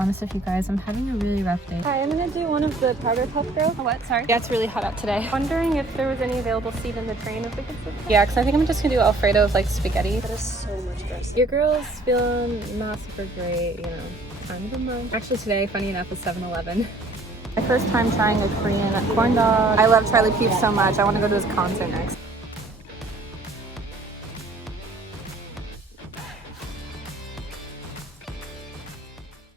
honest with you guys, I'm having a really rough day. Hi, I'm gonna do one of the powder puff girls. Oh, what? Sorry. Yeah, it's really hot out today. Wondering if there was any available seat in the train if we could sit there. Yeah, because I think I'm just gonna do Alfredo with like spaghetti. That is so much dressing. Your girl's feeling not super great, you know, time of the month. Actually today, funny enough, was 7-Eleven. My first time trying a Korean corn dog. I love Charlie Puth so much. I want to go to his concert next.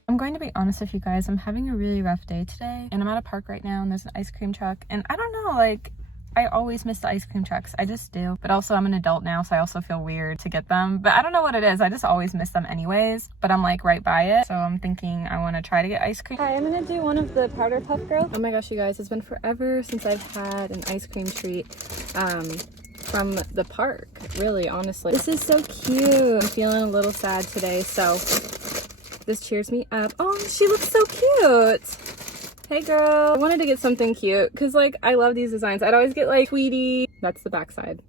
I'm going to be honest with you guys, I'm having a really rough day today and I'm at a park right now and there's an ice cream truck and I don't know, like I always miss the ice cream trucks. I just do. But also I'm an adult now, so I also feel weird to get them. But I don't know what it is. I just always miss them anyways. But I'm like right by it. So I'm thinking I want to try to get ice cream. Hi, I'm gonna do one of the powder puff girls. Oh my gosh, you guys, it's been forever since I've had an ice cream treat from the park. Really, honestly. This is so cute. I'm feeling a little sad today, so this cheers me up. Oh, she looks so cute. Hey girl. I wanted to get something cute because like I love these designs. I'd always get like Tweety. That's the back side.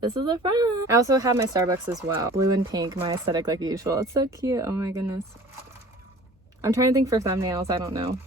This is the front. I also have my Starbucks as well. Blue and pink, my aesthetic like usual. It's so cute. Oh my goodness. I'm trying to think for thumbnails. I don't know.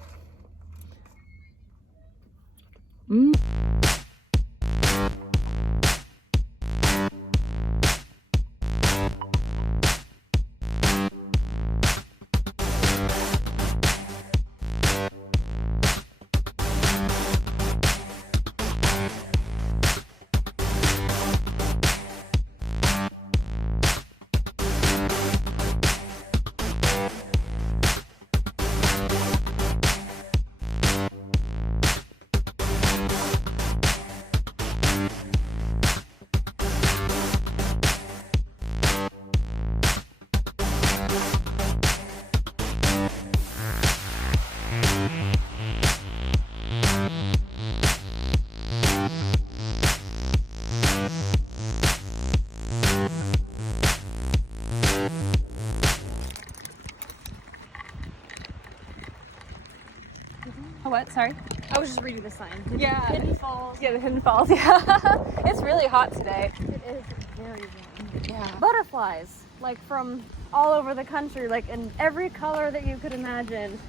Oh, what? Sorry? I was just reading the sign. Yeah. Hidden Falls. Yeah, the Hidden Falls. Yeah. It's really hot today. It is very warm. Yeah. Butterflies, like from all over the country, like in every color that you could imagine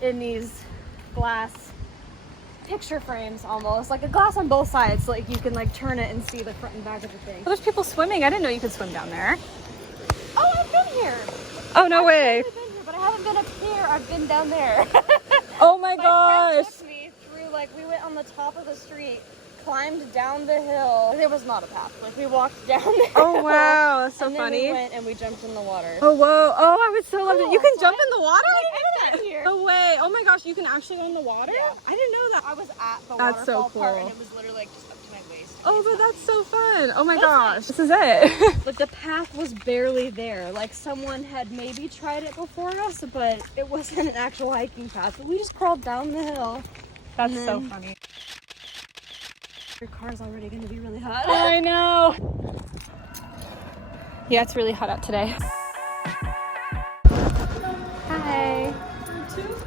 in these glass picture frames almost. Like a glass on both sides, so like you can like turn it and see the front and back of the thing. Well, there's people swimming. I didn't know you could swim down there. Oh, I've been here! Oh, no way. I've been here, but I haven't been up here. I've been down there. Oh my My gosh. friend took me through, like, we went on the top of the street, climbed down the hill. There was not a path. Like, we walked down the hill. Oh wow, that's so and then funny. we went and we jumped in the water. Oh whoa. Oh, I would so love it. You can So jump in the water? I've been here. No way. Oh my gosh, you can actually go in the water? Yeah. I didn't know that. I was at the That's so waterfall part cool. and it was literally like just up to my waist. Oh, but that's so fun. Oh my That's gosh. nice. This is it. Like the path was barely there. Like someone had maybe tried it before us, but it wasn't an actual hiking path. But we just crawled down the hill. That's And so then- funny. Your car's already gonna be really hot. I know. Yeah, it's really hot out today. Hi.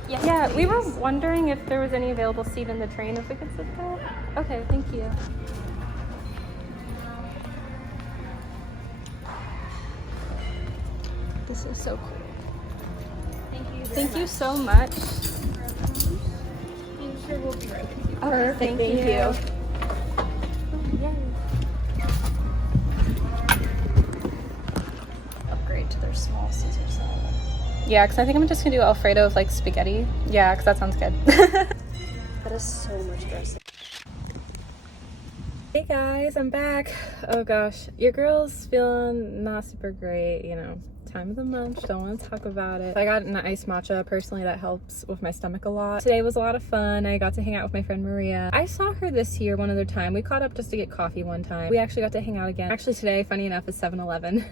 Yes, Yeah, we were please. wondering if there was any available seat in the train if we could sit there. Okay, thank you. This is so cool. Thank you. Thank you so much. I'm sure we'll be right with you. Perfect. Thank you. Upgrade to their small Caesar salad. Yeah, because I think I'm just gonna do Alfredo with like spaghetti. Yeah, because that sounds good. That is so much dressing. Hey guys, I'm back. Oh gosh, your girl's feeling not super great, you know, time of the month, don't want to talk about it. I got an iced matcha. Personally, that helps with my stomach a lot. Today was a lot of fun. I got to hang out with my friend Maria. I saw her this year one other time. We caught up just to get coffee one time. We actually got to hang out again. Actually today, funny enough, is 7-Eleven.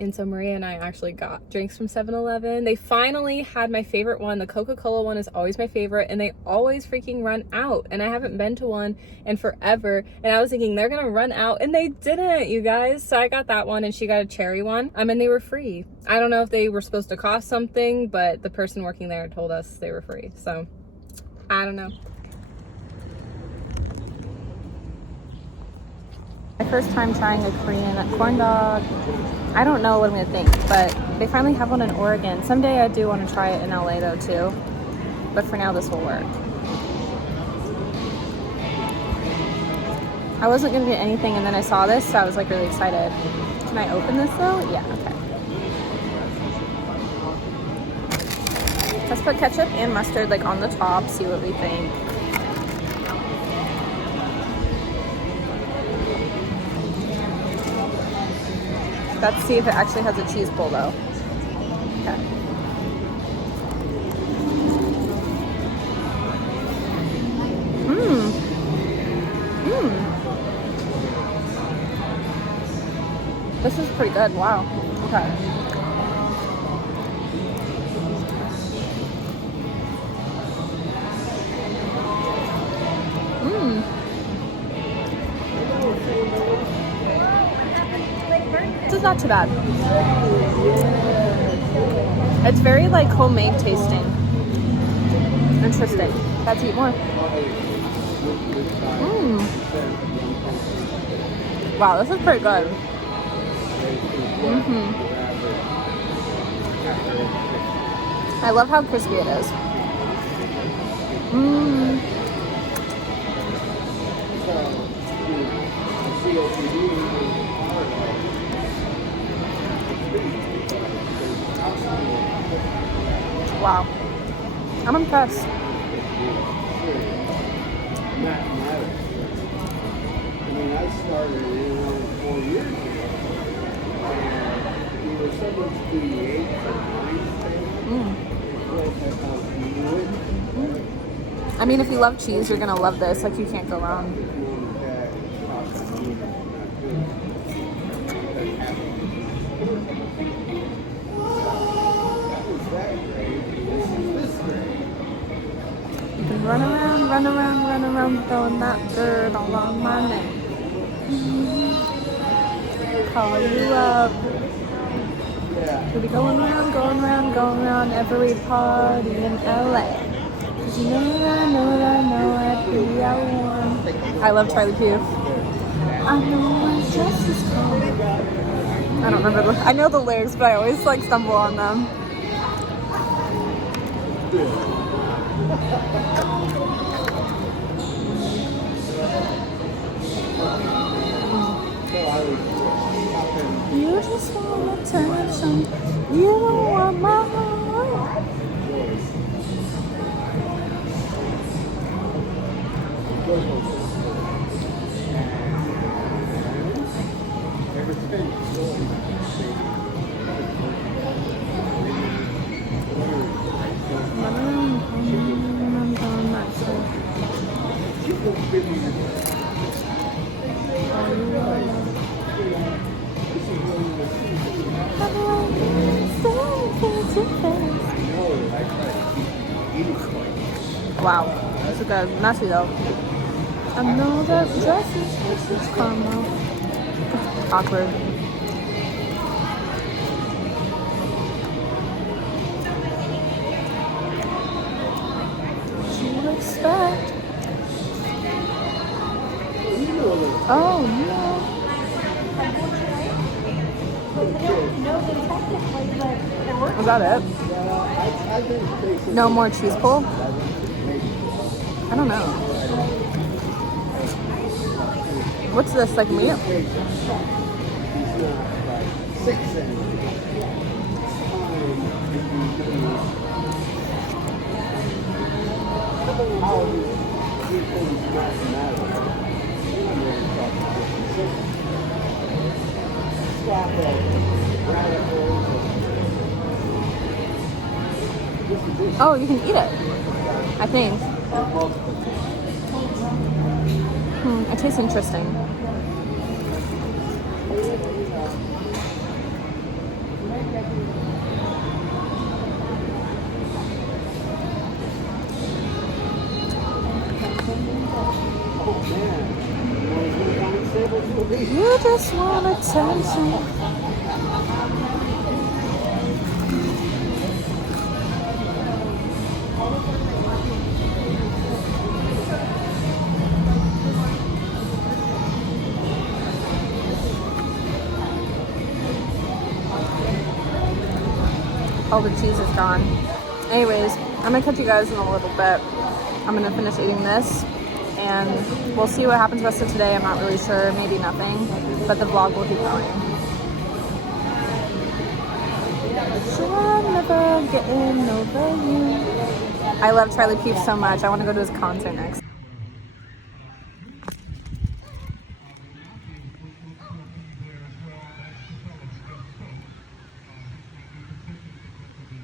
And so Maria and I actually got drinks from 7-Eleven. They finally had my favorite one. The Coca-Cola one is always my favorite, and they always freaking run out. And I haven't been to one in forever. And I was thinking they're gonna run out, and they didn't, you guys. So I got that one, and she got a cherry one. And they were free. I don't know if they were supposed to cost something, but the person working there told us they were free. So I don't know. My first time trying a Korean corn dog. I don't know what I'm gonna think, but they finally have one in Oregon. Someday I do want to try it in LA though too. But for now, this will work. I wasn't gonna get anything, and then I saw this, so I was like really excited. Can I open this though? Yeah, okay. Let's put ketchup and mustard like on the top, see what we think. Let's see if it actually has a cheese pull though. Okay. Mmm. Mmm. This is pretty good. Wow. Okay. Mmm. This is not too bad. It's very like homemade tasting. Interesting. Let's eat more. Mmm. Wow, this is pretty good. Mm-hmm. I love how crispy it is. Mmm. Wow. I'm impressed. I started 4 years ago, and we were supposed to do the 8 or 9 I mean, if you love cheese, you're gonna love this. Like, you can't go wrong. You can run around, throwing that dirt all on my neck. Call you up. We'll be going around every party in LA. 'Cause you know I'd be out one. I love Charlie Puth. I know my dress is cold. I don't remember I know the lyrics, but I always like stumble on them. You just want attention. You don't want my heart. Wow, that's a good, nasty though. I know that dress is karma. Awkward. What you expect? Oh no. Was that it? No more cheese pull? I don't know. What's this, like meat? Oh, you can eat it, I think. It tastes interesting. You just want attention. all the cheese is gone. Anyways, I'm gonna catch you guys in a little bit. I'm gonna finish eating this and we'll see what happens the rest of today. I'm not really sure, maybe nothing, but the vlog will keep going. So I'm never getting over you. I love Charlie Puth so much. I want to go to his concert next.